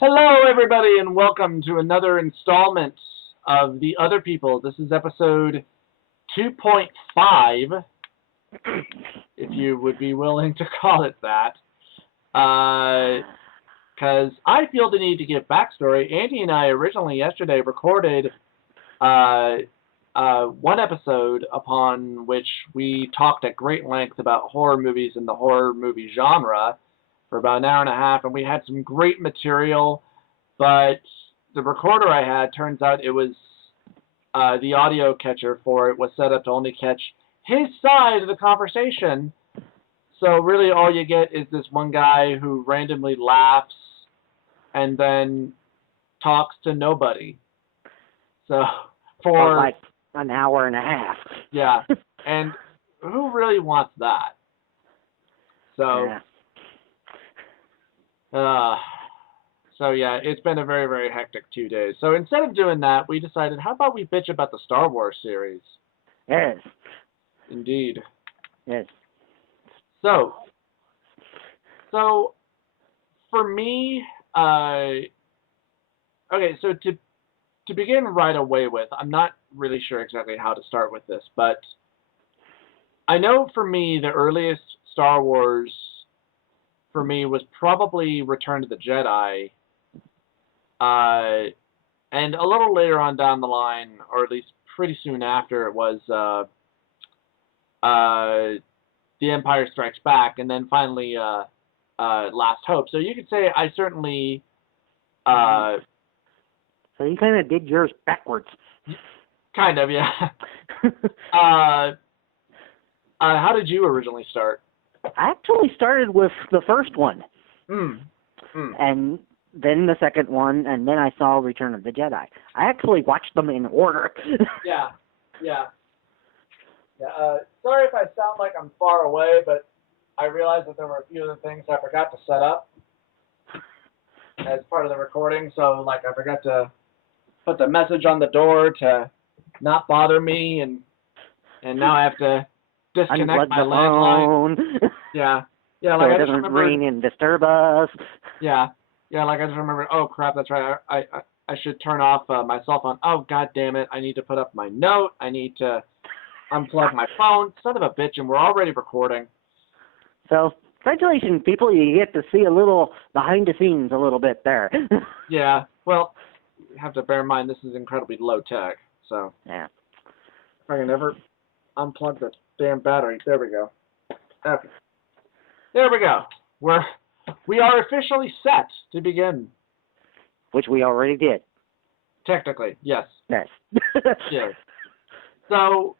Hello, everybody, and welcome to another installment of The Other People. This is episode 2.5, if you would be willing to call it that. Because I feel the need to give backstory. Andy and I originally yesterday recorded one episode upon which we talked at great length about horror movies and the horror movie genre for about an hour and a half, and we had some great material, but the recorder I had, turns out it was, the audio catcher for it was set up to only catch his side of the conversation, so really all you get is this one guy who randomly laughs and then talks to nobody. So, for like an hour and a half. Yeah, and who really wants that? So, Yeah. So yeah, it's been a very, very hectic 2 days. So instead of doing that, we decided, how about we bitch about the Star Wars series? Yes. Indeed. Yes. So for me, okay, so to begin right away with, I'm not really sure exactly how to start with this, but I know for me, the earliest Star Wars for me was probably Return of the Jedi, and a little later on down the line, or at least pretty soon after, it was The Empire Strikes Back, and then finally Last Hope. So you could say I certainly... So you kind of did yours backwards. Kind of, yeah. How did you originally start? I actually started with the first one. And then the second one, and then I saw Return of the Jedi. I actually watched them in order. Yeah. Sorry if I sound like I'm far away, but I realized that there were a few other things I forgot to set up as part of the recording. So, like, I forgot to put the message on the door to not bother me, and now I have to disconnect my landline. Yeah, like so I it just doesn't remember, ring and disturb us. Yeah, like I just remember. Oh crap, that's right. I should turn off my cell phone. Oh god damn it! I need to put up my note. I need to unplug my phone. Son of a bitch! And we're already recording. So congratulations, people! You get to see a little behind the scenes a little bit there. Yeah. Well, you have to bear in mind this is incredibly low tech. So yeah. If I can ever unplug the damn battery. There we go. Okay. There we go. We are officially set to begin. Which we already did. Technically, yes. Yes. Yes. So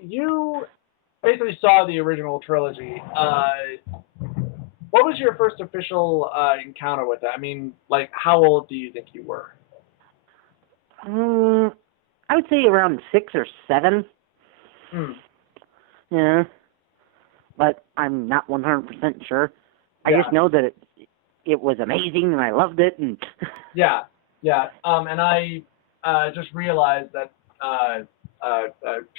you basically saw the original trilogy. What was your first official encounter with it? I mean, like, how old do you think you were? I would say around 6 or 7. Yeah. But I'm not 100% sure. I just know that it was amazing and I loved it. And Yeah. And I just realized that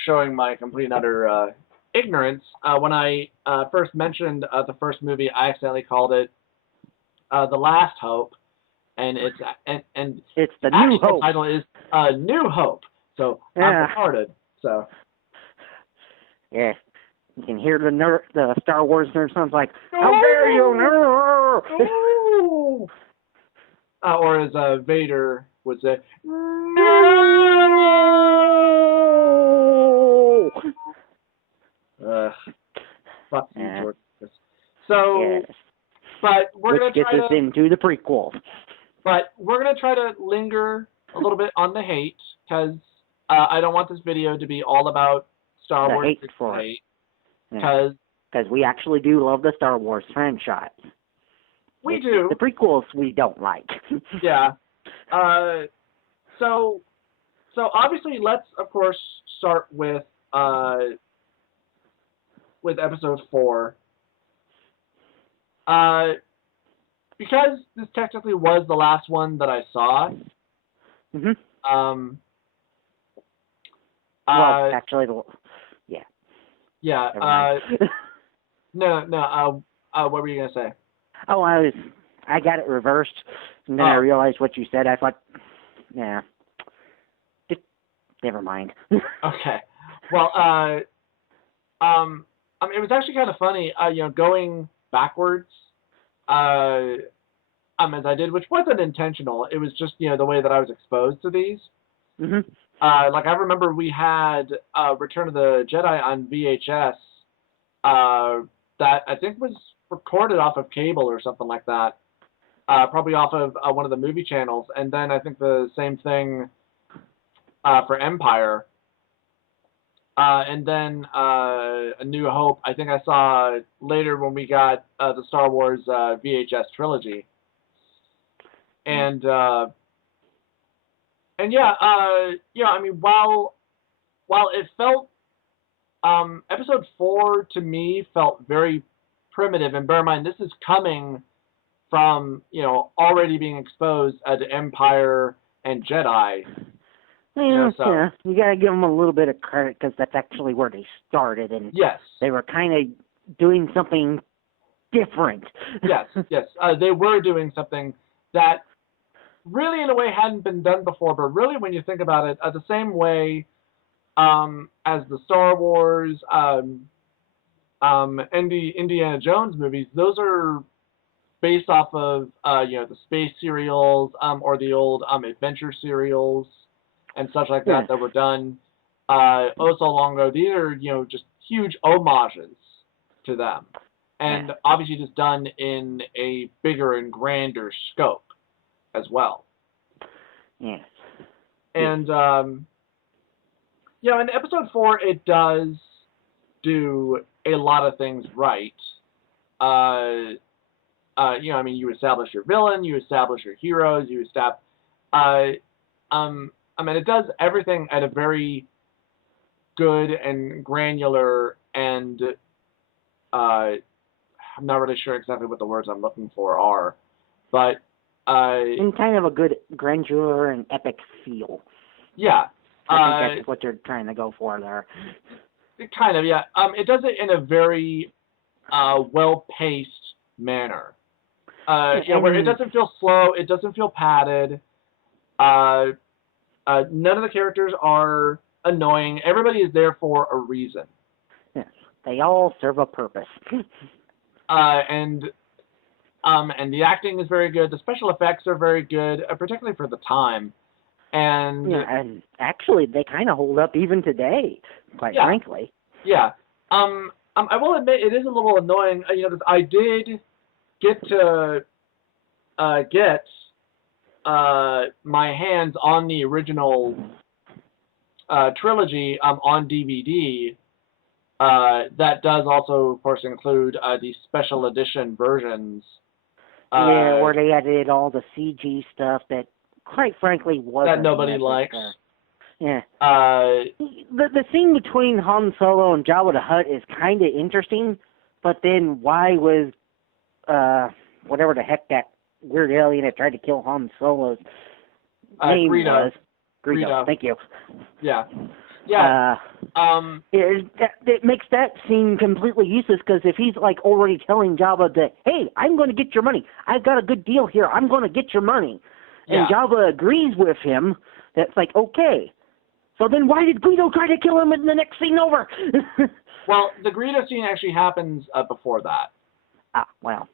showing my complete and utter ignorance, when I first mentioned the first movie, I accidentally called it The Last Hope, and it's the New Hope. Title is New Hope. So I'm retarded. So yeah. You can hear the Star Wars nerd sounds like, how dare you, nerd! Or as Vader would say, no! Fuck you, George. So, yes. But we're Which gonna gets try us into the prequel. But we're gonna try to linger a little bit on the hate, because I don't want this video to be all about Star Wars hate. Because we actually do love the Star Wars franchise. We do. The prequels we don't like. Yeah. So obviously, let's of course start with episode 4. Because this technically was the last one that I saw. Well, actually, yeah. Yeah. No. What were you gonna say? Oh, I got it reversed, and then I realized what you said. I thought, yeah, just never mind. Okay. Well, it was actually kind of funny, going backwards, as I did, which wasn't intentional. It was just, the way that I was exposed to these. Mm-hmm. Like I remember we had Return of the Jedi on VHS, that I think was recorded off of cable or something like that. Probably off of one of the movie channels, and then I think the same thing for Empire. And then A New Hope, I think I saw later when we got the Star Wars VHS trilogy. And yeah, I mean, while it felt, Episode 4 to me felt very primitive, and bear in mind, this is coming from, already being exposed to Empire and Jedi. Yeah, you gotta give them a little bit of credit because that's actually where they started, and yes, they were kind of doing something different. yes, they were doing something that really, in a way, hadn't been done before. But really, when you think about it, the same way as the Star Wars, and the Indiana Jones movies, those are based off of the space serials, or the old adventure serials and such like that were done so long ago. These are, just huge homages to them. And obviously just done in a bigger and grander scope as well. Yes. And, in Episode 4, it does do a lot of things right. I mean, you establish your villain, you establish your heroes, you establish... I mean, it does everything at a very good and granular and, I'm not really sure exactly what the words I'm looking for are, but... in kind of a good granular and epic feel. Yeah. I think that's what you're trying to go for there. Kind of, yeah. It does it in a very well-paced manner. Where it doesn't feel slow, it doesn't feel padded. None of the characters are annoying. Everybody is there for a reason. Yes, they all serve a purpose. And the acting is very good. The special effects are very good, particularly for the time. And actually, they kind of hold up even today, quite frankly. Yeah. I will admit it is a little annoying. Because I did get to get my hands on the original trilogy on DVD. That does also, of course, include the special edition versions. Where they added all the CG stuff that, quite frankly, wasn't that nobody likes. Yeah. The scene between Han Solo and Jabba the Hutt is kind of interesting, but then why was whatever the heck that weird alien that tried to kill Han Solo's name was? Greedo. Thank you. Yeah. Yeah. It makes that scene completely useless, because if he's like already telling Jabba that, hey, I'm going to get your money. I've got a good deal here. I'm going to get your money. And Jabba agrees with him. That's like, okay. So then why did Greedo try to kill him in the next scene over? Well, the Greedo scene actually happens before that. Well.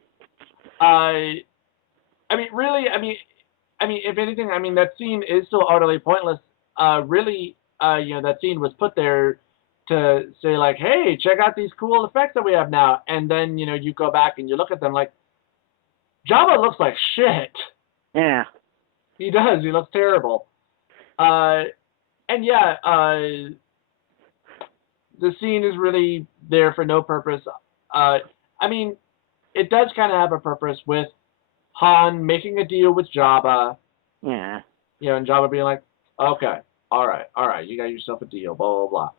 I mean, really, if anything, that scene is still utterly pointless. Really, that scene was put there to say, like, hey, check out these cool effects that we have now. And then, you go back and you look at them like, Jabba looks like shit. Yeah. He does. He looks terrible. And yeah, the scene is really there for no purpose. It does kind of have a purpose with Han making a deal with Jabba. Yeah. And Jabba being like, okay, all right, you got yourself a deal, blah, blah, blah.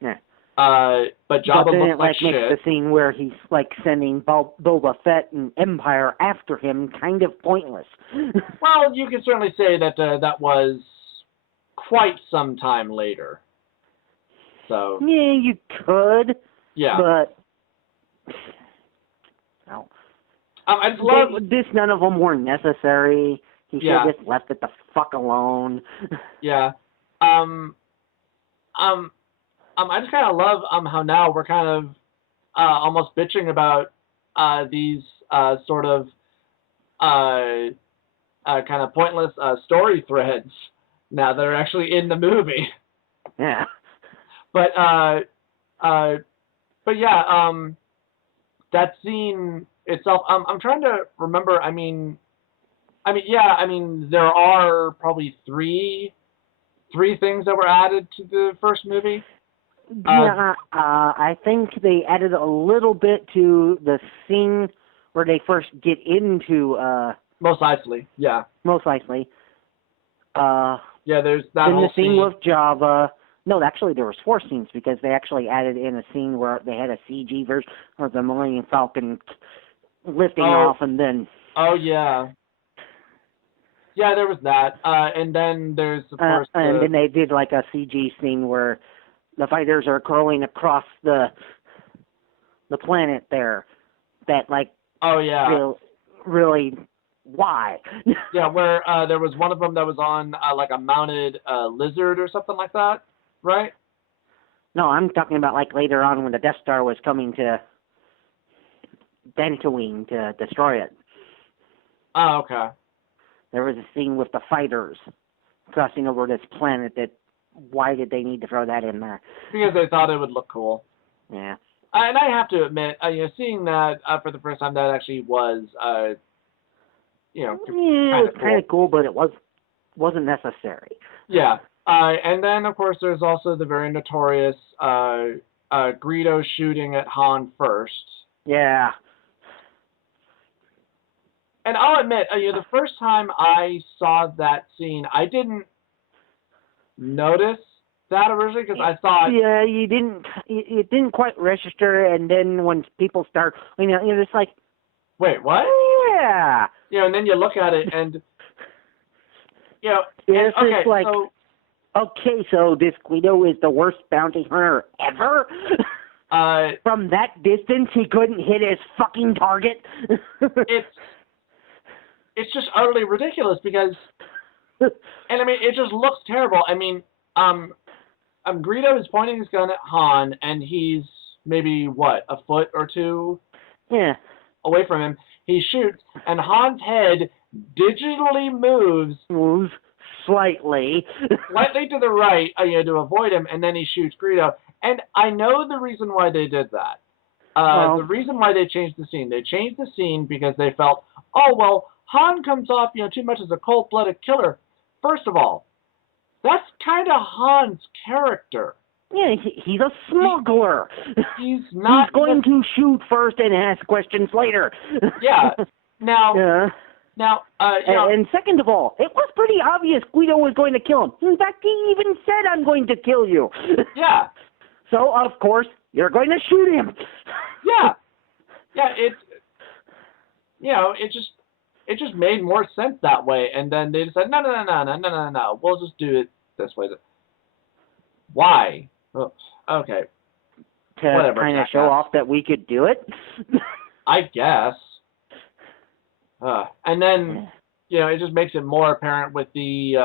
Yeah. But Jabba looks like shit. Makes the scene where he's like sending Boba Fett and Empire after him kind of pointless. Well, you can certainly say that that was quite some time later. So yeah, you could. yeah. But no. I just love None of them were necessary. He should have just left it the fuck alone. Yeah. I just kind of love how now we're kind of almost bitching about these sort of kind of pointless story threads now that are actually in the movie. Yeah. But yeah, that scene itself. I'm trying to remember. I mean, there are probably three things that were added to the first movie. I think they added a little bit to the scene where they first get into. Most likely, yeah. Most likely. Yeah, there's that in whole the scene with Java. No, actually there was 4 scenes because they actually added in a scene where they had a CG version of the Millennium Falcon lifting off and then. Oh yeah. Yeah, there was that, and then there's of course. And then they did like a CG scene where the fighters are crawling across the planet there. That like. Oh yeah. Really. Why? Yeah, where there was one of them that was on like a mounted lizard or something like that, right? No, I'm talking about like later on when the Death Star was coming to Dantooine to destroy it. Oh, okay. There was a scene with the fighters crossing over this planet that, why did they need to throw that in there? Because they thought it would look cool. Yeah. And I have to admit, seeing that for the first time, that actually was, it was kind of cool, but it wasn't necessary. Yeah. And then, of course, there's also the very notorious Greedo shooting at Han first. Yeah. And I'll admit, the first time I saw that scene, I didn't notice that originally because I thought. Yeah, you didn't. It didn't quite register, and then when people start, you're just like. Wait, what? Yeah. And then you look at it, and it's okay, like. So this Guido is the worst bounty hunter ever? From that distance, he couldn't hit his fucking target? It's just utterly ridiculous because, and it just looks terrible. Greedo is pointing his gun at Han, and he's maybe, a foot or two away from him. He shoots, and Han's head digitally moves slightly to the right, to avoid him, and then he shoots Greedo. And I know the reason why they did that. The reason why they changed the scene. They changed the scene because they felt, Han comes off, too much as a cold-blooded killer. First of all, that's kind of Han's character. Yeah, he's a smuggler. He's not. He's going to shoot first and ask questions later. Yeah. Now. Yeah. Now. And second of all, it was pretty obvious Guido was going to kill him. In fact, he even said, "I'm going to kill you." Yeah. So of course you're going to shoot him. Yeah. Yeah. It just made more sense that way, and then they decided, no. We'll just do it this way. Why? Oh, okay. To kind of show off that we could do it? I guess. And then, it just makes it more apparent with the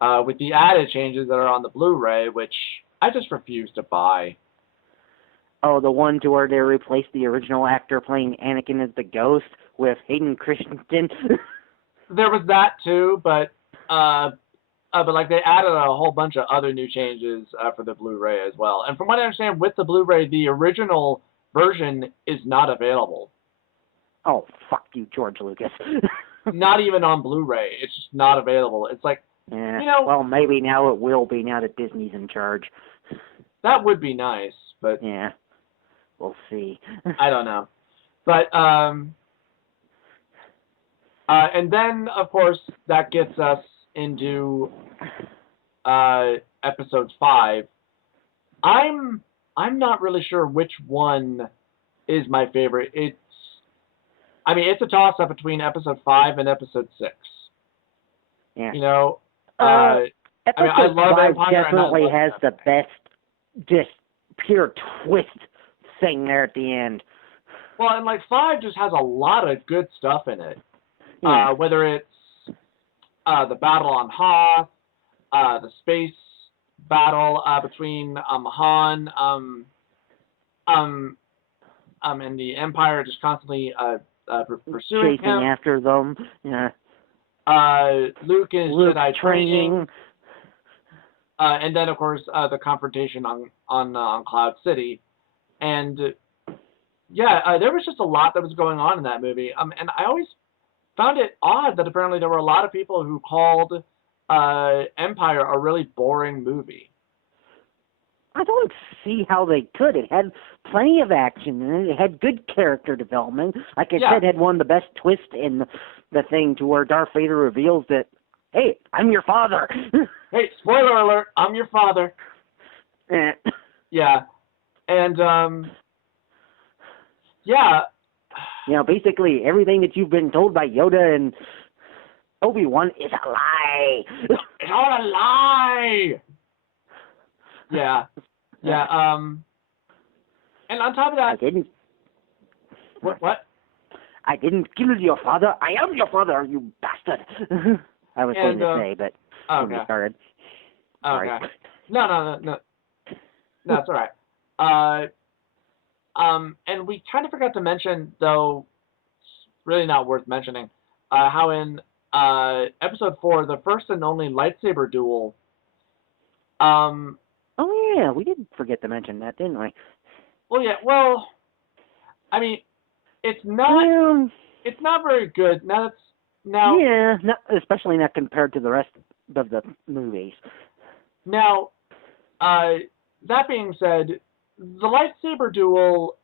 added changes that are on the Blu-ray, which I just refuse to buy. Oh, the one to where they replaced the original actor playing Anakin as the Ghost with Hayden Christensen. There was that too, but they added a whole bunch of other new changes for the Blu-ray as well. And from what I understand, with the Blu-ray, the original version is not available. Oh, fuck you, George Lucas. Not even on Blu-ray. It's just not available. It's like, well, maybe now it will be now that Disney's in charge. That would be nice, but... Yeah, we'll see. I don't know. But, and then, of course, that gets us into episode 5. I'm not really sure which one is my favorite. It's a toss-up between episode 5 and episode 6. Yeah. I love episode 5 Empire. definitely has the best just pure twist thing there at the end. Well, and like 5 just has a lot of good stuff in it. Yeah. Whether it's the battle on Hoth, the space battle between Han and the Empire just constantly pursuing Chasing him. after them. Yeah. Luke is Luke Jedi training. and then of course the confrontation on Cloud City, and there was just a lot that was going on in that movie. And I always found it odd that apparently there were a lot of people who called Empire a really boring movie. I don't see how they could. It had plenty of action in it. It had good character development. Like I said, it had one of the best twists in the thing, to where Darth Vader reveals that, hey, I'm your father. Hey, spoiler alert, I'm your father. Yeah. And, you know, basically everything that you've been told by Yoda and Obi-Wan is a lie. It's all a lie! Yeah. Yeah, and on top of that... I didn't... What? I didn't kill your father. I am your father, you bastard. I was going to say, but when we started. Sorry. Okay. No. No, it's all right. And we kind of forgot to mention, though, it's really not worth mentioning, how in episode 4, the first and only lightsaber duel. Oh yeah, we did forget to mention that, didn't we? Well, yeah. Well, I mean, it's not very good. Now. Yeah, especially not compared to the rest of the movies. Now, that being said, the lightsaber duel,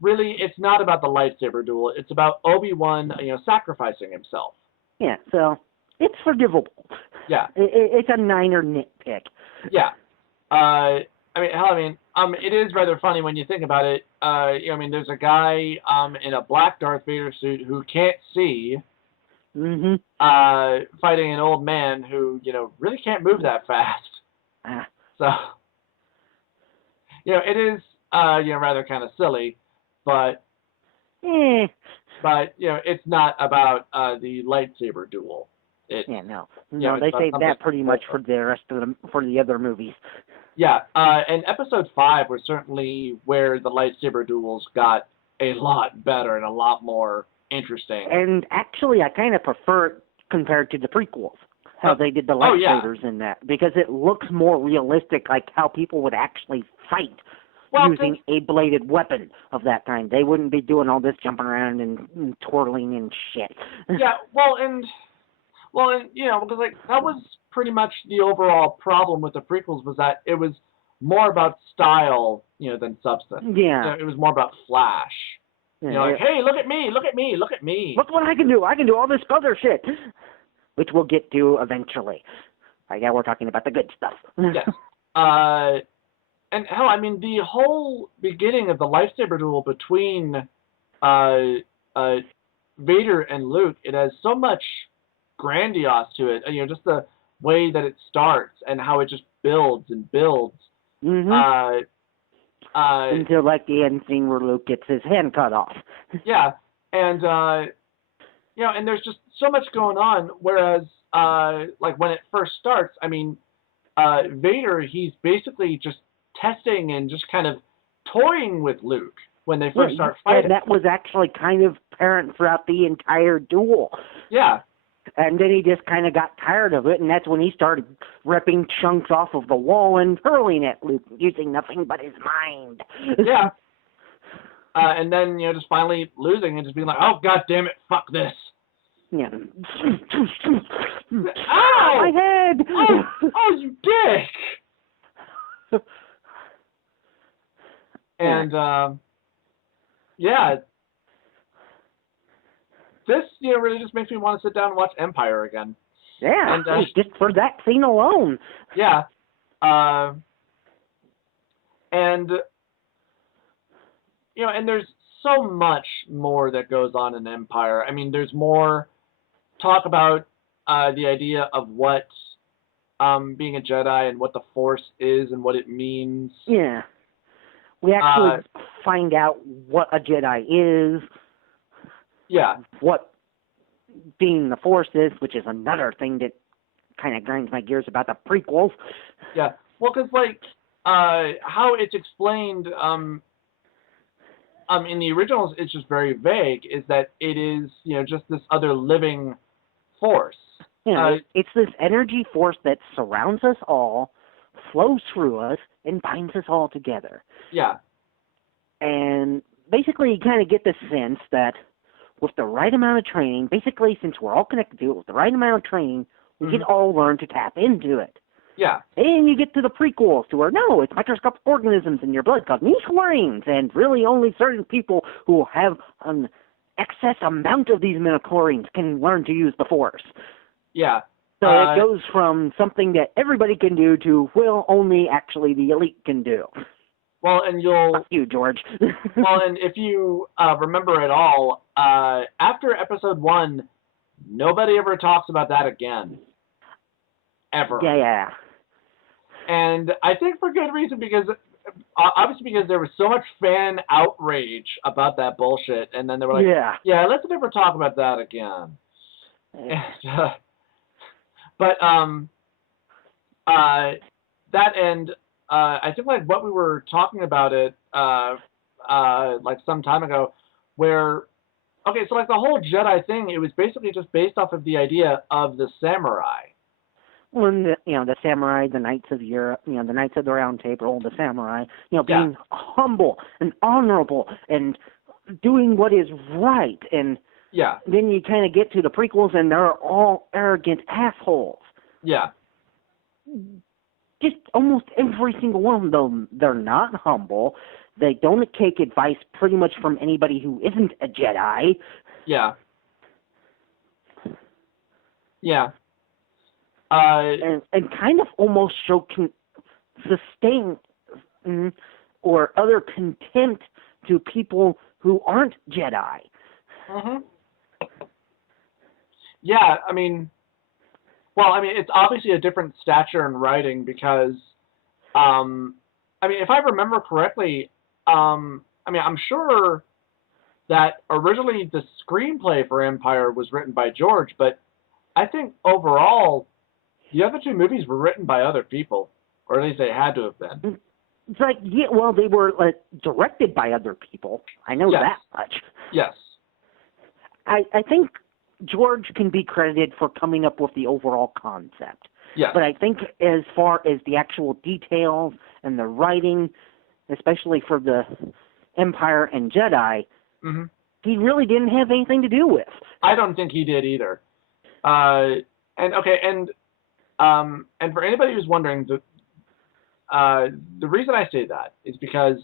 really, it's not about the lightsaber duel. It's about Obi-Wan, sacrificing himself. Yeah, so it's forgivable. Yeah. It's a minor nitpick. Yeah. It is rather funny when you think about it. There's a guy in a black Darth Vader suit who can't see, fighting an old man who, really can't move that fast. So, it is, rather kind of silly, but, it's not about the lightsaber duel. No, they saved that pretty much for the rest of for the other movies. Yeah, and episode 5 was certainly where the lightsaber duels got a lot better and a lot more interesting. And actually, I kind of prefer it compared to the prequels, how they did the lightsabers in that, because it looks more realistic, like how people would actually fight using a bladed weapon of that kind. They wouldn't be doing all this jumping around and twirling and shit. Yeah, because that was pretty much the overall problem with the prequels, was that it was more about style, than substance. Yeah. It was more about flash. Like, hey, look at me, look at me, look at me. Look what I can do. I can do all this other shit, which we'll get to eventually. Right now we're talking about the good stuff. Yes. And hell, the whole beginning of the lightsaber duel between Vader and Luke, it has so much grandiose to it. Just the way that it starts and how it just builds and builds. Until like the end scene where Luke gets his hand cut off. Yeah, and and there's just so much going on. Whereas, like when it first starts, Vader, he's basically just testing and just kind of toying with Luke when they first start fighting. And that was actually kind of apparent throughout the entire duel. Yeah. And then he just kind of got tired of it, and that's when he started ripping chunks off of the wall and hurling at Luke, using nothing but his mind. Yeah. And then, just finally losing and just being like, oh, God damn it, fuck this. Yeah. Ow! My head! Oh, you dick! And, this, really just makes me want to sit down and watch Empire again. Yeah, and, just for that scene alone. Yeah. And there's so much more that goes on in Empire. There's more talk about the idea of what being a Jedi and what the Force is and what it means. Yeah. We actually find out what a Jedi is. Yeah. What being the Force is, which is another thing that kind of grinds my gears about the prequels. Yeah. Well, because, like, how it's explained in the originals, it's just very vague, is that it is, just this other living force. Yeah, it's this energy force that surrounds us all, flows through us, and binds us all together. Yeah. And basically, you kind of get the sense that with the right amount of training, basically, since we're all connected to it, with the right amount of training, we can all learn to tap into it. Yeah. And you get to the prequels to where, no, it's microscopic organisms in your blood called midichlorians, and really only certain people who have an excess amount of these midichlorians can learn to use the Force. Yeah. So it goes from something that everybody can do to, well, only actually the elite can do. Well, and you'll... Fuck you, George. Well, and if you remember at all, after Episode 1, nobody ever talks about that again. Ever. Yeah. And I think for good reason, because obviously because there was so much fan outrage about that bullshit, and then they were like, yeah, let's never talk about that again. And, but that end, I think like what we were talking about it like some time ago, where so like the whole Jedi thing, it was basically just based off of the idea of the samurai. When the samurai, the knights of Europe, the knights of the Round Table, the samurai, being humble and honorable and doing what is right, and then you kind of get to the prequels and they're all arrogant assholes. Yeah. Just almost every single one of them, they're not humble. They don't take advice pretty much from anybody who isn't a Jedi. Yeah. Yeah. And kind of almost show sustain or other contempt to people who aren't Jedi. Mm-hmm. Yeah, I mean, it's obviously a different stature in writing because, if I remember correctly, I'm sure that originally the screenplay for Empire was written by George, but I think overall the other two movies were written by other people, or at least they had to have been. It's like, they were directed by other people. I know that much. Yes. I think George can be credited for coming up with the overall concept. Yes. But I think as far as the actual details and the writing, especially for the Empire and Jedi, he really didn't have anything to do with. I don't think he did either. And for anybody who's wondering, the reason I say that is because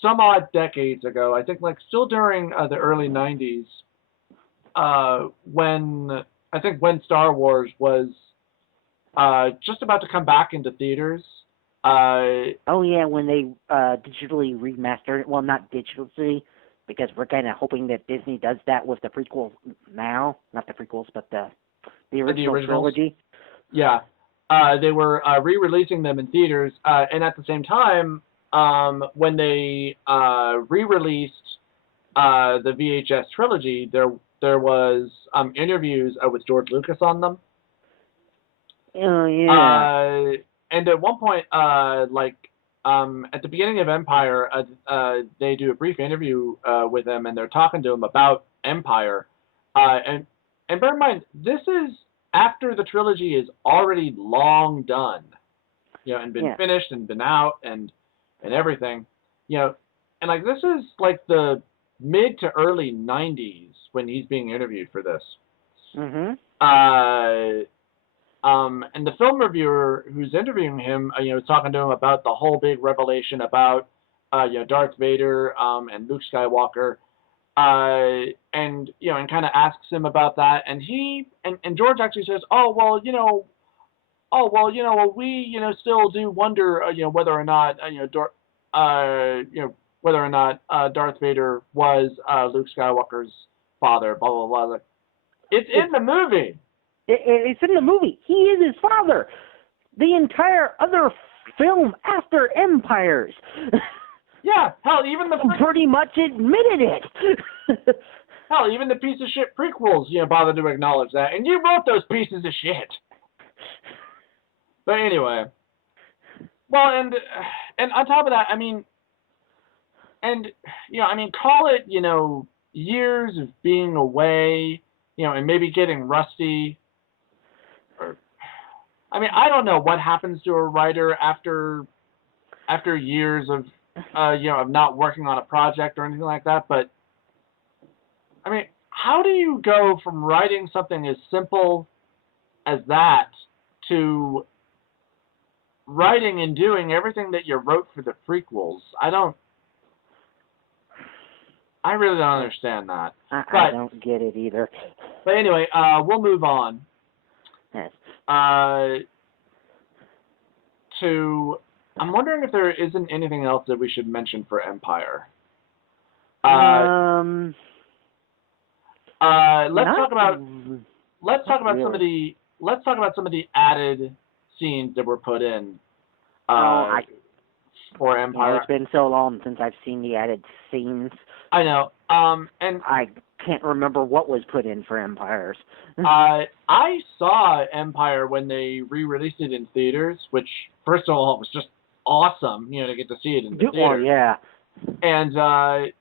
some odd decades ago, I think like still during the early 90s, when Star Wars was just about to come back into theaters. When they digitally remastered it. Well, not digitally, because we're kind of hoping that Disney does that with the prequels now. Not the prequels, but the original trilogy. Yeah. They were re-releasing them in theaters, and at the same time, when they re-released the VHS trilogy, there was interviews with George Lucas on them. Oh, yeah. And at one point, at the beginning of Empire, they do a brief interview with him, and they're talking to him about Empire. And bear in mind, this is after the trilogy is already long done, and been finished and been out and everything, and like this is like the mid to early 90s when he's being interviewed for this. Mm-hmm. And the film reviewer who's interviewing him, is talking to him about the whole big revelation about, Darth Vader and Luke Skywalker, and kind of asks him about that, and George actually says, we still do wonder, whether or not Darth Vader was Luke Skywalker's father, blah blah blah. It's in the movie. It's in the movie. He is his father. The entire other film after Empires. Yeah, hell, even the pretty much admitted it. Hell, even the piece of shit prequels, bothered to acknowledge that, and you wrote those pieces of shit. But anyway, well, and on top of that, call it, years of being away, and maybe getting rusty. I don't know what happens to a writer after years of, of not working on a project or anything like that. But how do you go from writing something as simple as that to writing and doing everything that you wrote for the prequels? I really don't understand that. I don't get it either. But anyway, we'll move on. Yes. I'm wondering if there isn't anything else that we should mention for Empire. Let's talk about some of the added scenes that were put in. For Empire. It's been so long since I've seen the added scenes. I know. And I can't remember what was put in for Empires. I saw Empire when they re-released it in theaters, which, first of all, was just awesome, to get to see it in the theater. Oh, yeah. And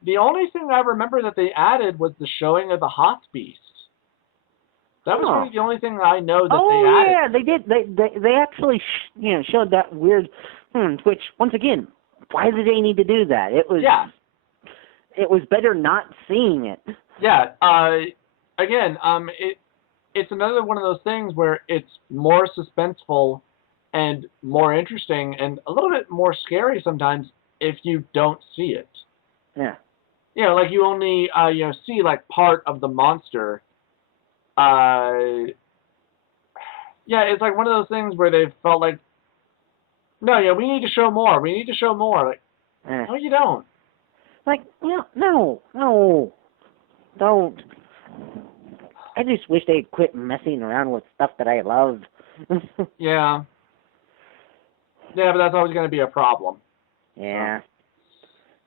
the only thing I remember that they added was the showing of the Hoth Beast. That was really the only thing I know that they added. Oh, yeah, they did. They actually, showed that weird, which, once again, why did they need to do that? It was better not seeing it. Yeah. Again, it's another one of those things where it's more suspenseful and more interesting and a little bit more scary sometimes if you don't see it. Yeah. Like you only see like part of the monster. It's like one of those things where they felt like, no, we need to show more. We need to show more. Like, no, you don't. Like, no, don't. I just wish they'd quit messing around with stuff that I love. Yeah, but that's always going to be a problem. Yeah,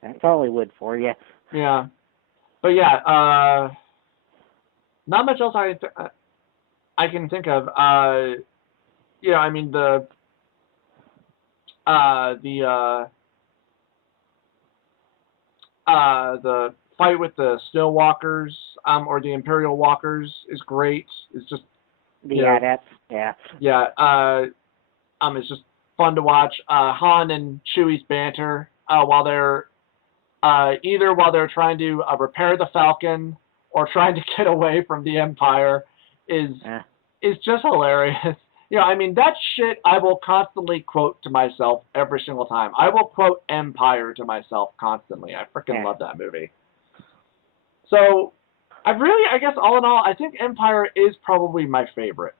that's Hollywood for you. Yeah, but yeah, not much else I can think of. The fight with the Snow Walkers, or the Imperial Walkers is great. It's just Adepts, yeah. Yeah, it's just fun to watch. Han and Chewie's banter while they're trying to repair the Falcon or trying to get away from the Empire is just hilarious. That shit I will constantly quote to myself every single time. I will quote Empire to myself constantly. I freaking love that movie. So, I guess all in all, I think Empire is probably my favorite.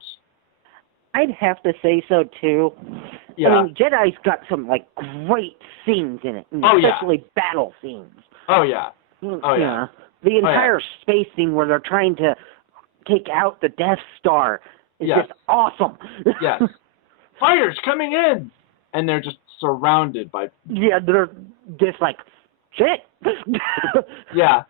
I'd have to say so, too. Yeah. Jedi's got some, great scenes in it. Especially battle scenes. Oh, yeah. Oh, yeah. The entire space scene where they're trying to take out the Death Star is just awesome. Yes. Fighters coming in! And they're just surrounded by... Yeah, they're just like, shit! Yeah.